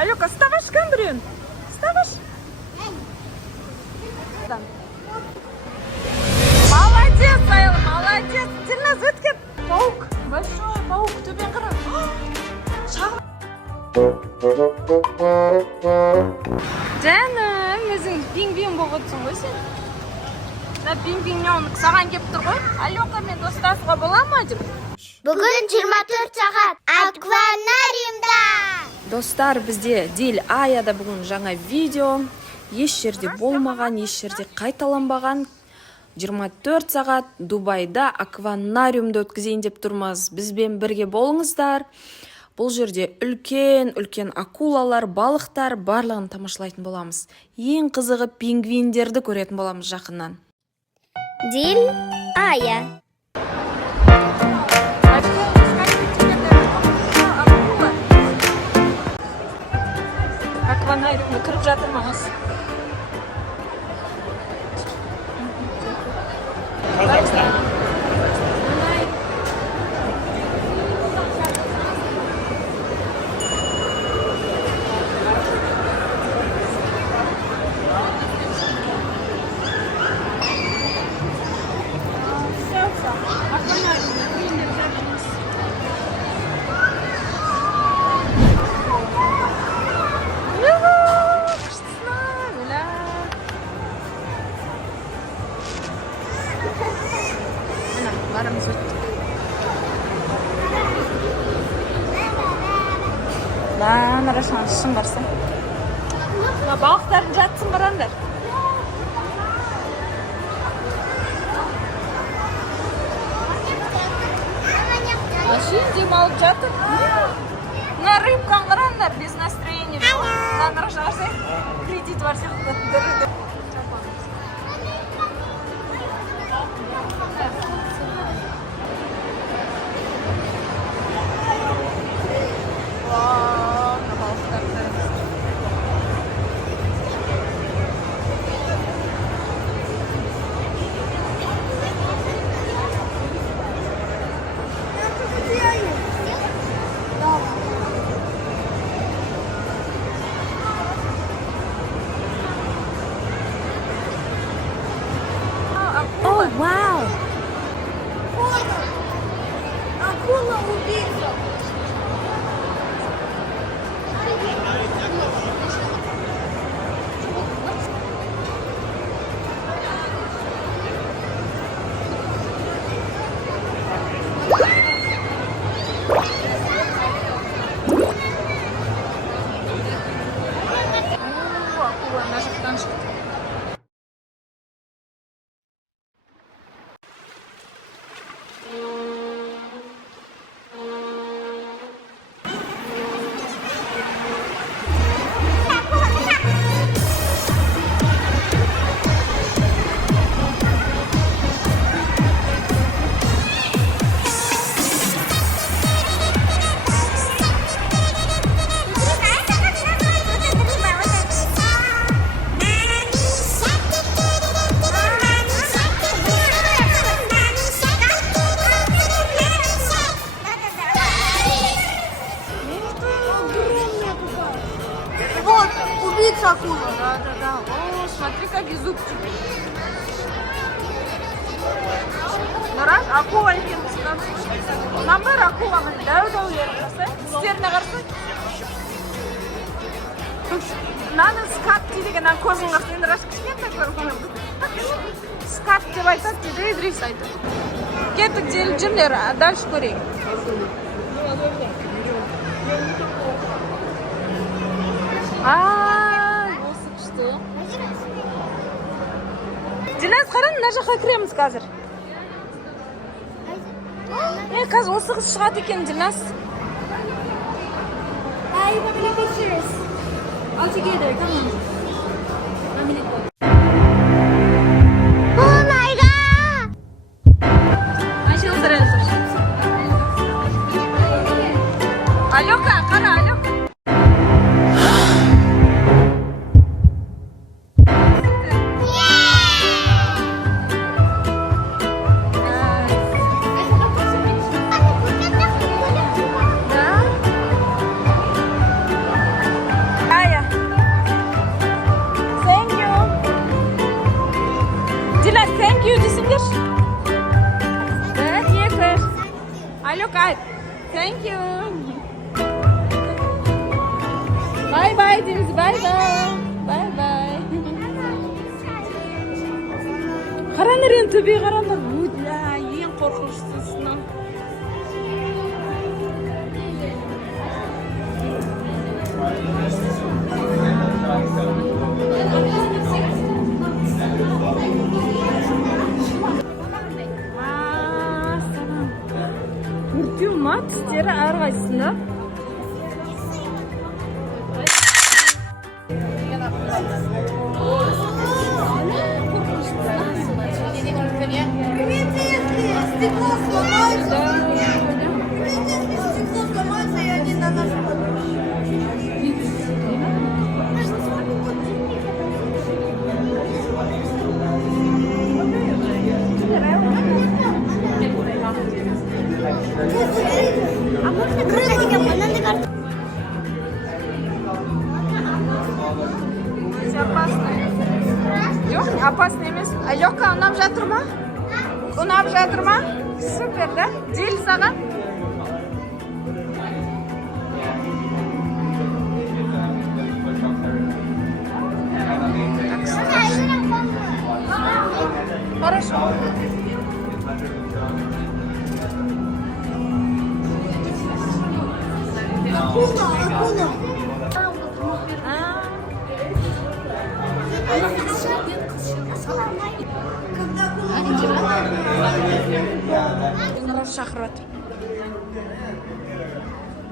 Алёка, вставаш кім біреуін? Вставаш? Молодец, Айла, молодец. Дильназ, өткен. Паук, большой паук, төбен қара. Жаным, өзің пингвин болып отырсың ғой сен. Пингвиннен саған кеп тұр ғой. Алёка мен достасуға бола ма деп? Бүгін 24 сағат акванариумда. Достар, бізде Дил Аяда бүгін жаңа видео. Еш жерде болмаған, еш жерде қайталанбаған. 24 сағат Дубайда акванариумда өткізейін деп тұрмыз. Бізбен бірге болыңыздар. Бұл жерде үлкен акулалар, балықтар барлығын тамашалайтын боламыз. Ең қызығы пингвиндерді көретін боламыз жақыннан. Дил Ая. Акванариумға кіріп жатырмыз. Барымыз өттік. Нарашан шын барса. Балықтарын жатсын барандар. Машин демалып жатыр. На рыбкан қарандар, без настроения. Нарашан кредит бар сияқты. О, вау! Акула убийца! Акула на жақтан шықты. Убийца акула. Да. О, смотри, какие зубчики. Нараш, акула екен тұсынан. Онан бар акуланың дәу-дәу еркесі. Тістеріне қарсы. Наны скат деген көзін қақсы. Енді раш кішкентай көріп. Скат деп айтады, дейді Идрис айтады. Кеттік жүріңдер, дальше көрейік. Осы күшті. Диназ, қаран, мына жаққа кіреміз қазір. Қазір осы қыз шығады екен, Диназ. All together, come on. Алёка, қара, Алёка. Тәңірен төбе қараңдар. Өтля, ең қорқыныштысына. Үртеу ма түстері әрқайсысында? Стекло сломается. Если стекло сломается, и они на нас А можно крылышки? Жоқ, опасно емес. Алёка, ұнап жатыр ма? Ұнап жатыр ма? Супер, да? Дел саған? Хорошо. акула. Нұраш шақырып отыр.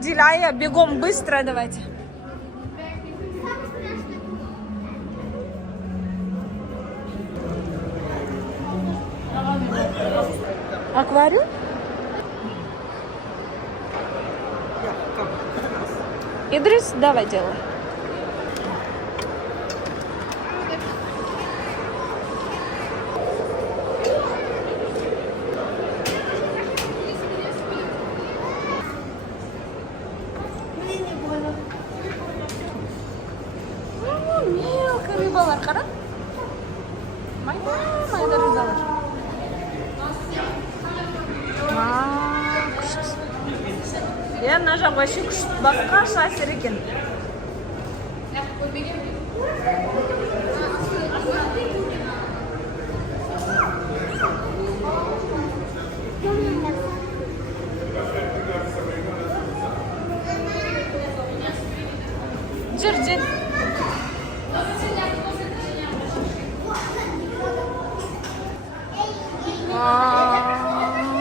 Дилая, бегом, быстро давайте. Аквариум? Идрис, давай делай. Мелкая рыбалар, қара. Майда рыбалар. Күшті. Мына жақ вообще күшті. Басқаша әсер екен. Жүр.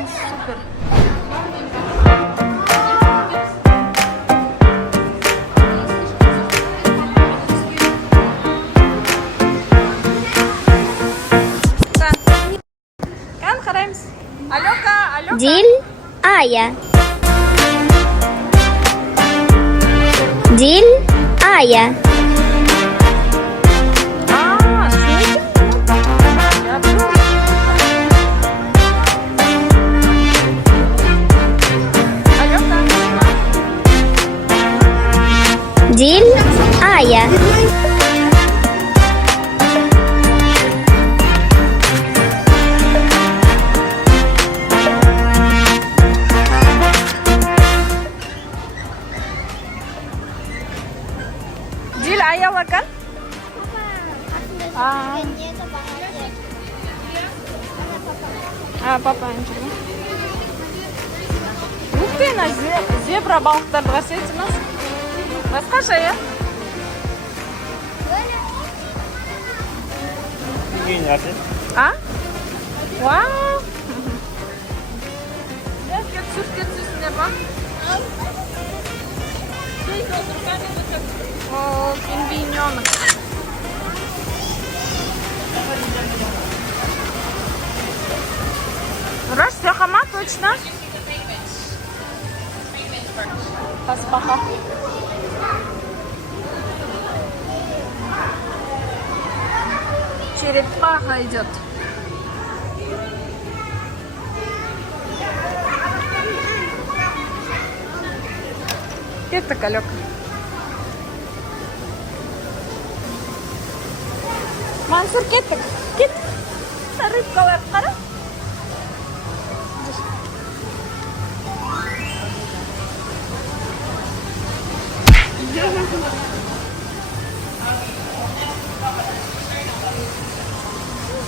Супер. Kan қараймыз. Алёка. Диль Ая. Диль Ая. Диль Ая. Диль Аяла kan? Папа juga. Ух ты, на зебра балықтарды қарсы етіңіз. Басқаша, я? Вау! Кетсіздер ма? О, пингвиненок. Нұраш, сырақа ма, точно? Паспаха. Черепаха идет. Кеттік, Алёка. Мансур, кеттік. Рыбкалар қара.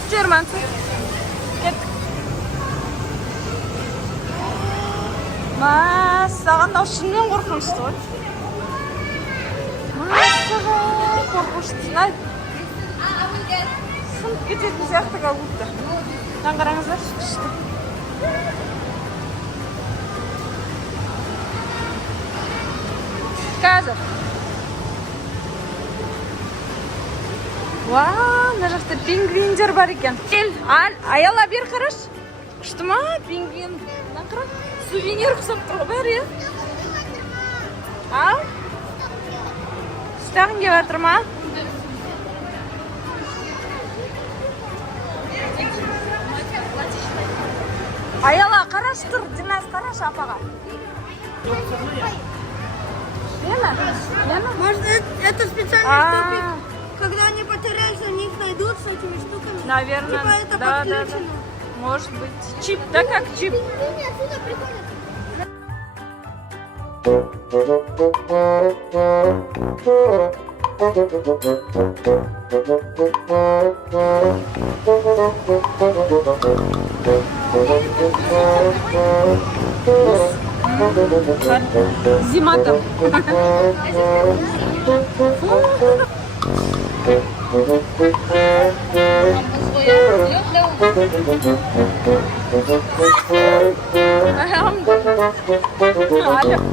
Жүр, Мансур. мынау шынымен қорқынышты ғой. Массаған қорқыныштысын ай. Сынып кететін сияқты как будто. Мынаған қараңыздар, күшті. Қазір. Вау, мына жақта пингвиндер бар екен. Кел, аяла бер қараш. Күшті ма пингвин? Мына қара. Сувенир құсап тұр ғой бәрі, Ал? Ұстағын кеп жатыр ма? Аяла қараш тұр, Динас қараш апаға. Может, это специальные штуки, когда они потеряются, в них найдут с этими штуками? Наверное, Типа это да. подключено. Может быть. Чип, да как чип? Отсюда прикольно. Зима там.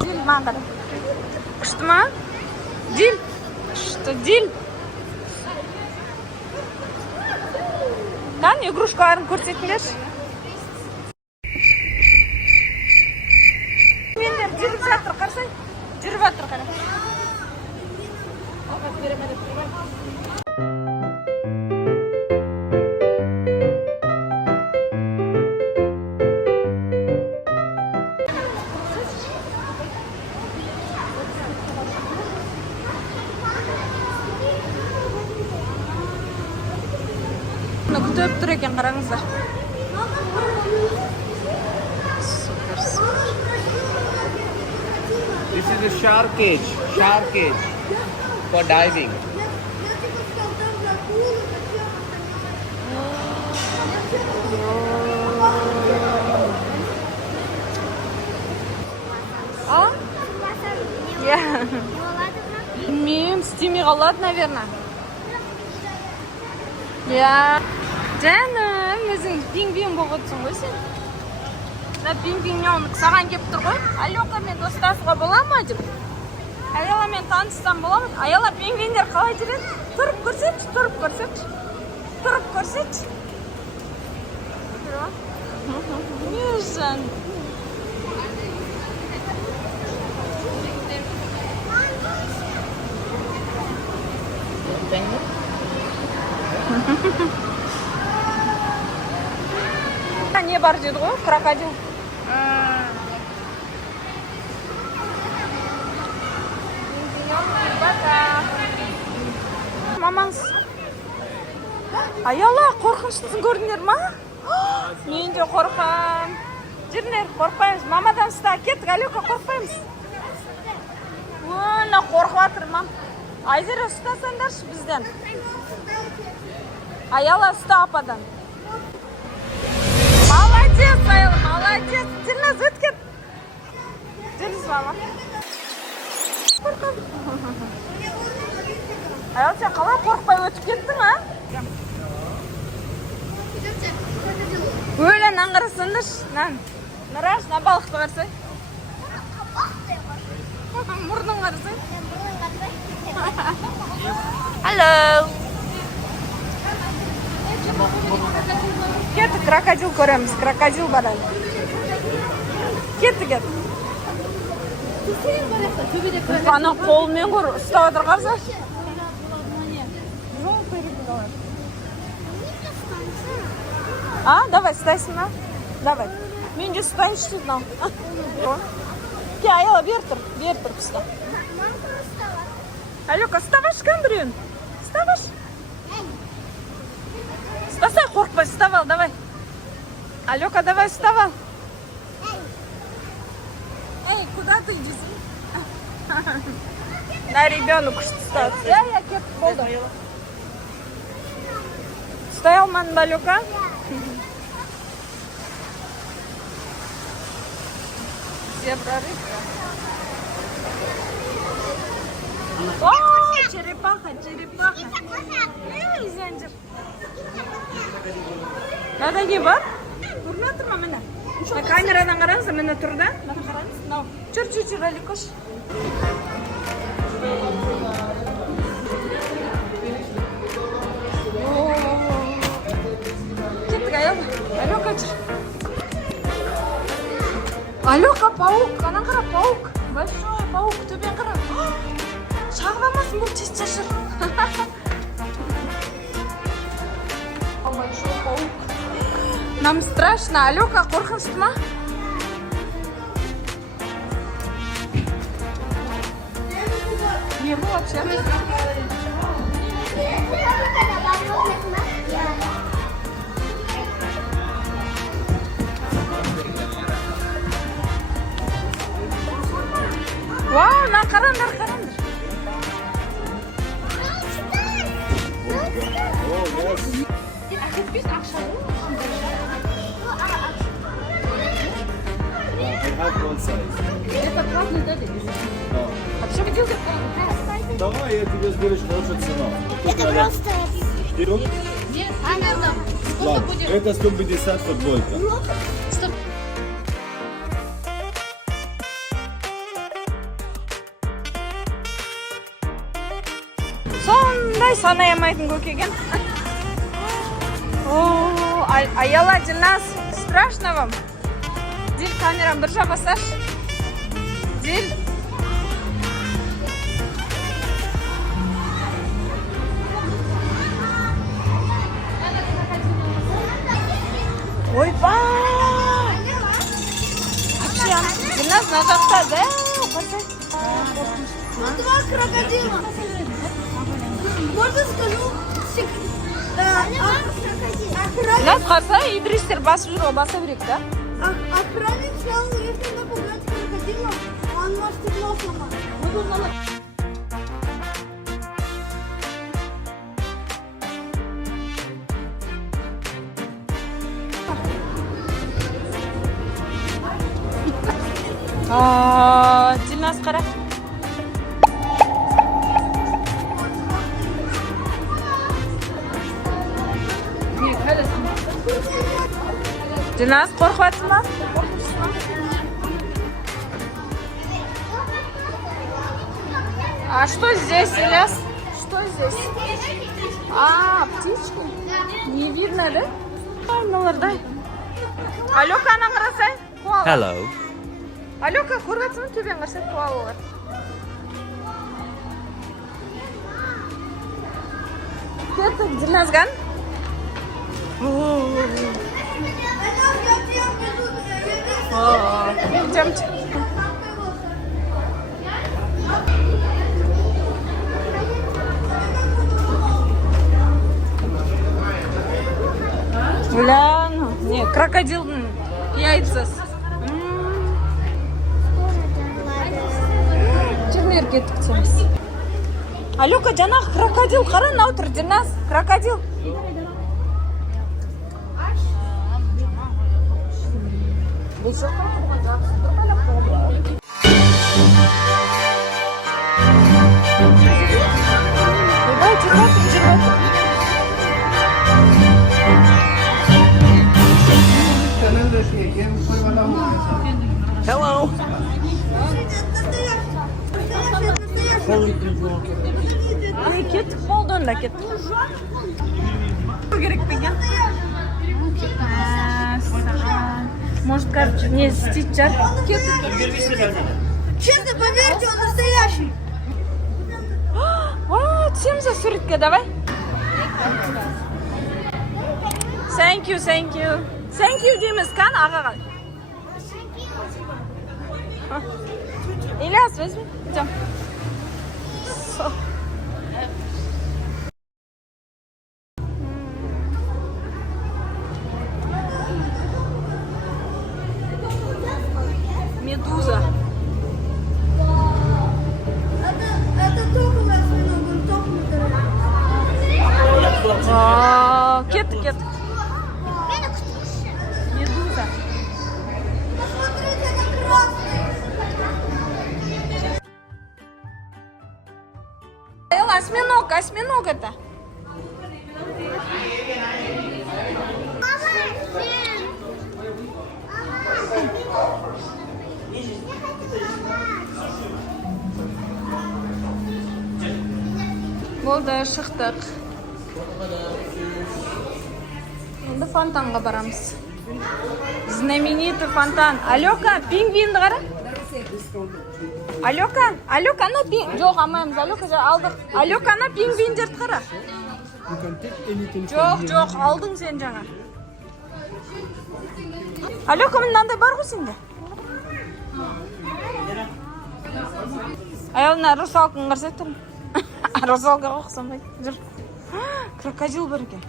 Дил маған. Күшті ма? Дил. Күшті дил. Қан игрушкаларын көрсетіңдерші. Мендер жүріп жатыр, қарсай. Жүріп жатыр, қара. Күтіп тұр екен, қараңыздар. This is a shark cage for diving. Я типа сказал, там за акулу, А? Білмеймін, істемей қалады, наверное. Жаным, өзің пингвин болып отырсың ғой сен. Пингвинмен саған кеп тұр ғой. Алёкамен достасуға бола ма деп? Аяламен таныссам бола ма? Аяла, пингвиндер қалай жүреді? Тұрып көрсетші, тұрып көрсетші. Тұрып көрсетші. Нежан. Не бар деді ғой, крокодил. Мамаңыз. Аяла, қорқыныштысын көрдіңдер ма? Мен де қорқам. Жүріңдер, қорқпаймыз. Мамадан ұста, кеттік, Алёка, қорқпаймыз. Өна, қорқып жатыр, мам. Айзера, ұстасаңдаршы бізден. Аяла, ұста ападан. Молодец, Аяла, молодец. Дилназ, өткет. Жүріңіз, мама. Қорқам. Аяла, сен қалай қорқпай өтіп кеттің, а? Өлі наңғырысындыш. Нұраш, на балықты қарсай. Мұрның қарсай. Алло. Кеттік, крокодил көреміз. Крокодил бар әлі. Кеттік, кеттік. Ана қолымен көр, ұстап отыр қарса. А, давай, ұстайсың, а? Давай. Мен де ұстайыншы дейді, нау. Ке, Аяла, бер тұр, ұста. Алёка, ұставаш кән біреуін? Ұставаш. Ұстасай, қорқпай, ұставал, давай. Алёка, давай, ұставал. Эй, куда ты идешь? На ребенок күшті ұстады. Я кеттік, болды. Ұстай алмадың ба, Алёка? Зебра рыбка. О, черепаха, черепаха. Зәнжір. Надеге бар? Көрініп тұр ма міне? Камерадан қараңыз, міне тұр да? Жүр, Аликош. Кеттік, аял. Алёка жүр. Алёка, паук. Анан қара, паук. Большой паук, төбен қара. Шағыламасын бұл тез шашыр. Большой паук. Нам страшно. Алёка, қорқынышты ма? Не был вообще. Вау, на қарандар. Это красный дядя. А что хотел? Давай, я тебе сберешь хорошую цену. Это просто... Вперед. Ладно, это 150 футболка. Сондай санаямайтын көкеген. О, аяла, Дильназ, страшно вам? Диль, камерам бір жабасаш. Диль. Ой, ба! Дильназ, на жақта, да? Вот два крокодила. Можно скажу? Дильназ, қарса, Идрistер басып жүр, баса берек, да? Охранник снял, если напугать крокодила, он может стекло сломать. Дильназ, қара. Дильназ, қорқып атсың ба? А что здесь, Ильяс? Что здесь? А, птички? Не видно, да? Ай, мыналарда. Алёка, ана қарасай. Hello. Алёка, көріп атсың ба? Төбен қарасай, коалалар. Кеттік, Дильназган. Идемте. Бля, не, крокодилдың яйцасы. Жүрмер кеттік теміз. Алёка, жана крокодил қара, нау тұр, Дильназ, крокодил. Бұл жаққа тұрған жақсы тұрғалап қоғым. Ебай, жүргатыр. Hello. Кеттік, болды онда кеттік. Керек пеген? Может, короче, не стичар. Честно, поверьте, он настоящий. Вот, всем за суретке, давай. Thank you. Thank you дейміз, қан ағаға. Ильяс, возьми. Идем. Медуза. Это топовый осьминог, он топовый. Кет. Медуза. Посмотрите, это красный. осьминог, осьминог это. Болды, шықтық. Енді фонтанға барамыз. Знаменитый фонтан. Алёка, пингвинді қара. Алёка, ана жоқ, алмаймыз. Алёка алдық. Алёка, ана пингвиндерді қара. Жоқ, алдың сен жаңа. Алёка, мынандай бар ғой сенде. Аяғына русалканы қарсеттім. Русалкаға ұқсамайды. Жүр. Крокодил бар екен.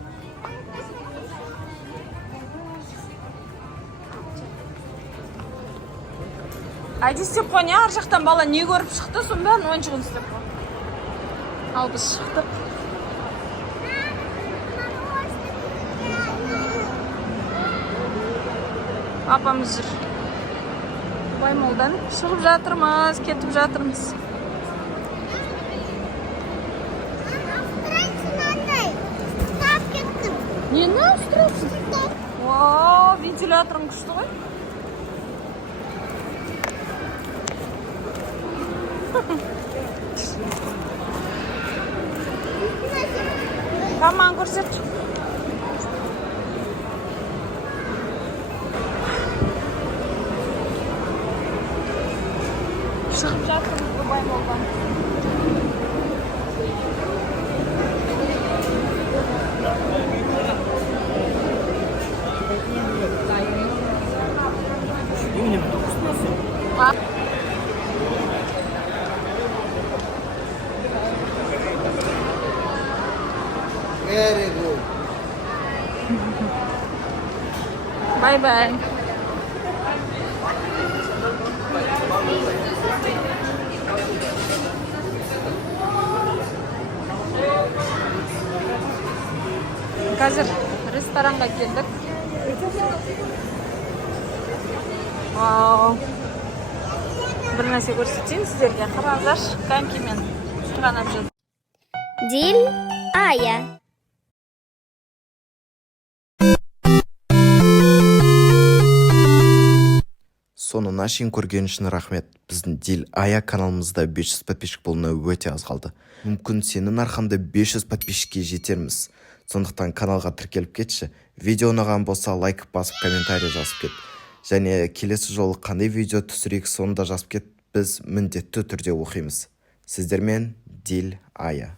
Әйді істеп қой, не ар жақтан бала не көріп шықты, соның бәрін ойыншығын істеп қой. Ал біз шықтық. Апамыз жүр. Баймолдан шығып жатырмыз, кетіп жатырмыз. Нені ұстырапсың? Вентиляторың күшті ғой. Таман көрсет. Шығып жатырмыз Баймолдан. Very good. Bye-bye. Қазір ресторанға келдік. Бір нәрсе көрсетейін сіздерге. Қараңыздар, конькимен сырғанап жүр. Диль Ая. Соңына шейін көрген үшін рахмет. Біздің Диль Ая каналымызда 500 подписчик болуына өте аз қалды. Мүмкін сенің арқаңда 500 подписчикке жетерміз. Сондықтан каналға тіркеліп кетші. Видео ұнаған болса лайк басып комментарий жазып кет. Және келесі жолы қандай видео түсірейік соны да жазып кет. Біз міндетті түрде оқимыз. Сіздермен Диль Ая.